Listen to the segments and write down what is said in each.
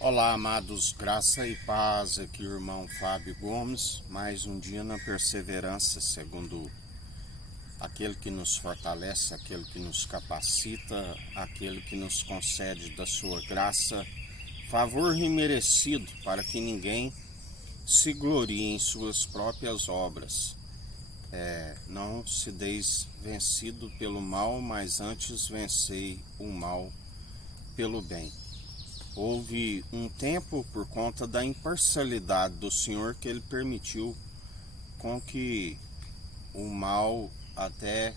Olá, amados, graça e paz, aqui o irmão Fábio Gomes, mais um dia na perseverança, segundo aquele que nos fortalece, aquele que nos capacita, aquele que nos concede da sua graça, favor imerecido, para que ninguém se glorie em suas próprias obras. Não se deis vencido pelo mal, mas antes vencei o mal pelo bem. Houve um tempo, por conta da imparcialidade do Senhor, que ele permitiu com que o mal até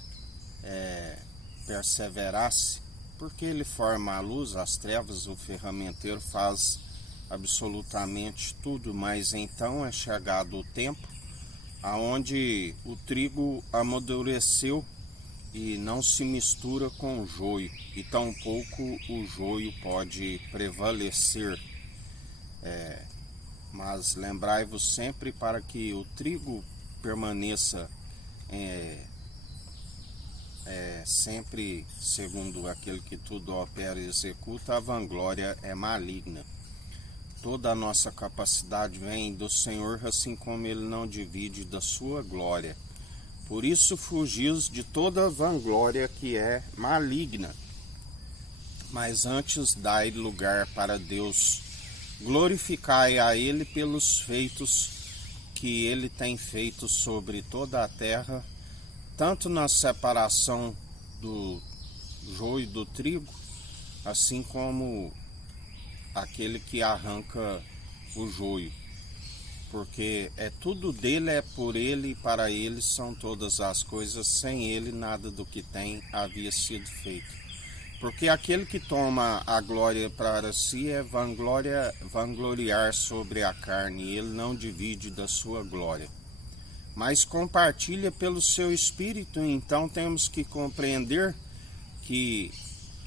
perseverasse, porque ele forma a luz, as trevas, o ferramenteiro faz absolutamente tudo, mas então é chegado o tempo aonde o trigo amadureceu e não se mistura com o joio, e tampouco o joio pode prevalecer. Mas lembrai-vos sempre, para que o trigo permaneça sempre segundo aquele que tudo opera e executa, a vanglória é maligna. Toda a nossa capacidade vem do Senhor, assim como ele não divide da sua glória. Por isso fugis de toda vanglória que é maligna. Mas antes dai lugar para Deus. Glorificai a Ele pelos feitos que Ele tem feito sobre toda a terra, tanto na separação do joio do trigo, assim como aquele que arranca o joio. Porque tudo dele, é por ele e para ele são todas as coisas, sem ele nada do que tem havia sido feito. Porque aquele que toma a glória para si é vangloriar sobre a carne, e ele não divide da sua glória, mas compartilha pelo seu Espírito. Então temos que compreender que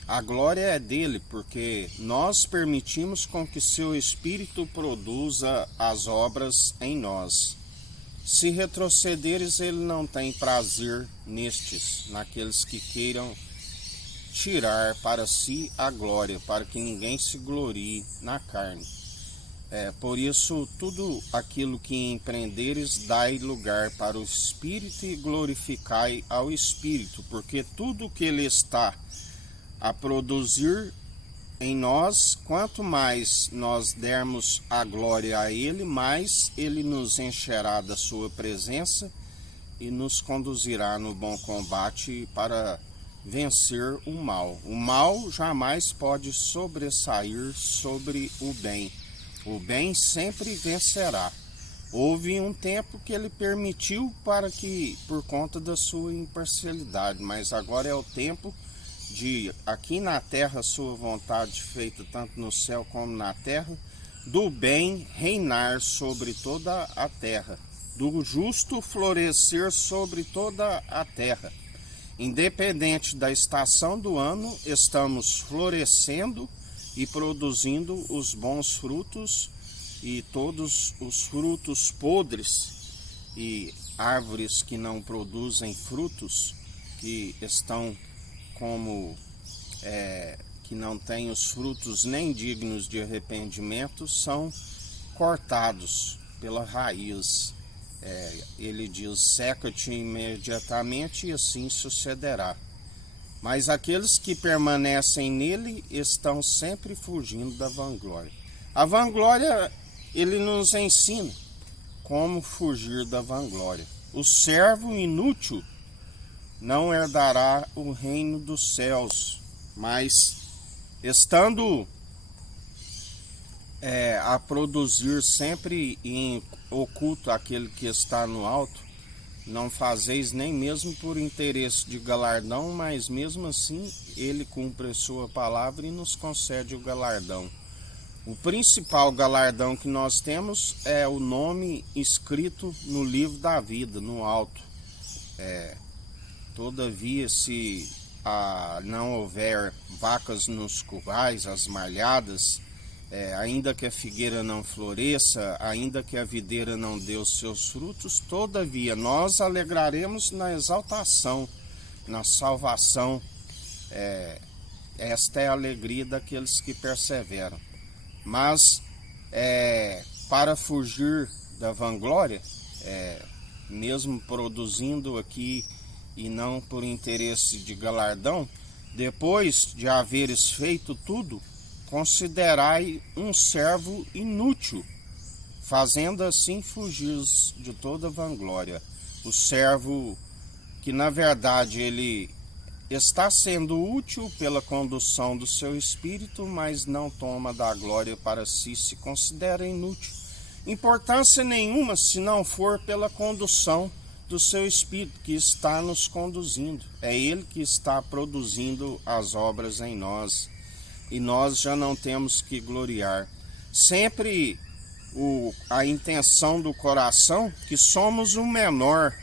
a glória é dele, porque nós permitimos com que seu Espírito produza as obras em nós. Se retrocederes, ele não tem prazer naqueles que queiram tirar para si a glória, para que ninguém se glorie na carne. Por isso, tudo aquilo que empreenderes, dai lugar para o Espírito e glorificai ao Espírito, porque tudo que ele está a produzir em nós, quanto mais nós dermos a glória a ele, mais ele nos encherá da sua presença e nos conduzirá no bom combate para vencer o mal. O mal jamais pode sobressair sobre o bem. O bem sempre vencerá. Houve um tempo que ele permitiu por conta da sua imparcialidade, mas agora é o tempo de, aqui na terra, sua vontade feita tanto no céu como na terra, do bem reinar sobre toda a terra, do justo florescer sobre toda a terra. Independente da estação do ano, estamos florescendo e produzindo os bons frutos, e todos os frutos podres e árvores que não produzem frutos, que estão que não têm os frutos nem dignos de arrependimento, são cortados pela raiz. Ele diz: seca-te imediatamente, e assim sucederá. Mas aqueles que permanecem nele estão sempre fugindo da vanglória. A vanglória, ele nos ensina como fugir da vanglória. O servo inútil não herdará o reino dos céus, mas estando a produzir sempre em oculto aquele que está no alto, não fazeis nem mesmo por interesse de galardão, mas mesmo assim ele cumpre a sua palavra e nos concede o galardão. O principal galardão que nós temos é o nome escrito no livro da vida, no alto. Todavia, se não houver vacas nos currais, as malhadas, ainda que a figueira não floresça, ainda que a videira não dê os seus frutos, todavia nós alegraremos na exaltação, na salvação. Esta é a alegria daqueles que perseveram. Mas para fugir da vanglória, mesmo produzindo aqui e não por interesse de galardão, depois de haveres feito tudo, considerai um servo inútil, fazendo assim fugir de toda vanglória. O servo que na verdade ele está sendo útil pela condução do seu espírito, mas não toma da glória para si, se considera inútil. Importância nenhuma se não for pela condução do seu espírito que está nos conduzindo. É ele que está produzindo as obras em nós e nós já não temos que gloriar. Sempre a intenção do coração que somos o menor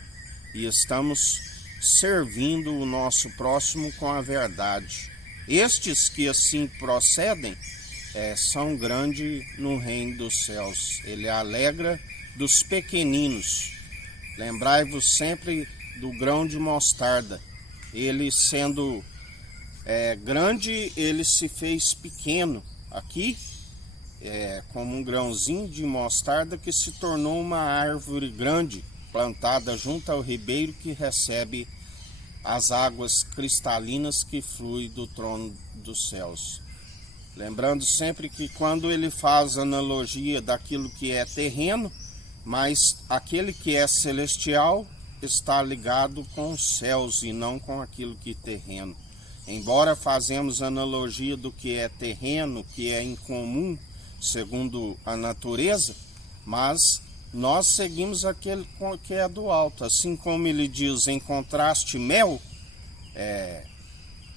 e estamos servindo o nosso próximo com a verdade. Estes que assim procedem são grandes no reino dos céus. Ele alegra dos pequeninos. Lembrai-vos sempre do grão de mostarda. Ele sendo grande, ele se fez pequeno. Aqui, como um grãozinho de mostarda que se tornou uma árvore grande, plantada junto ao ribeiro que recebe as águas cristalinas que fluem do trono dos céus. Lembrando sempre que quando ele faz analogia daquilo que é terreno, mas aquele que é celestial está ligado com os céus e não com aquilo que é terreno. Embora fazemos analogia do que é terreno, que é incomum, segundo a natureza, mas nós seguimos aquele que é do alto. Assim como ele diz, encontraste mel,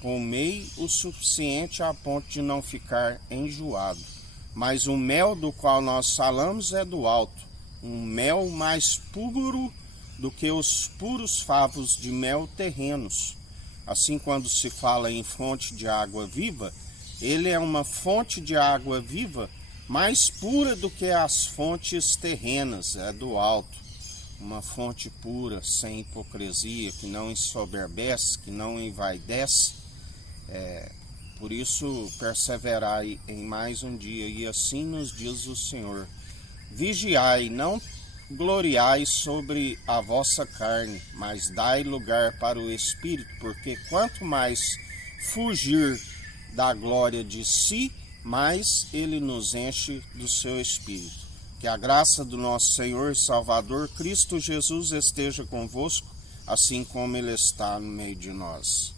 comei o suficiente a ponto de não ficar enjoado. Mas o mel do qual nós falamos é do alto, um mel mais puro do que os puros favos de mel terrenos. Assim, quando se fala em fonte de água viva, ele é uma fonte de água viva mais pura do que as fontes terrenas, é do alto. Uma fonte pura, sem hipocrisia, que não ensoberbece, que não envaidece. Por isso, perseverai em mais um dia, e assim nos diz o Senhor. Vigiai, não gloriai sobre a vossa carne, mas dai lugar para o Espírito, porque quanto mais fugir da glória de si, mais ele nos enche do seu Espírito. Que a graça do nosso Senhor e Salvador Cristo Jesus esteja convosco, assim como ele está no meio de nós.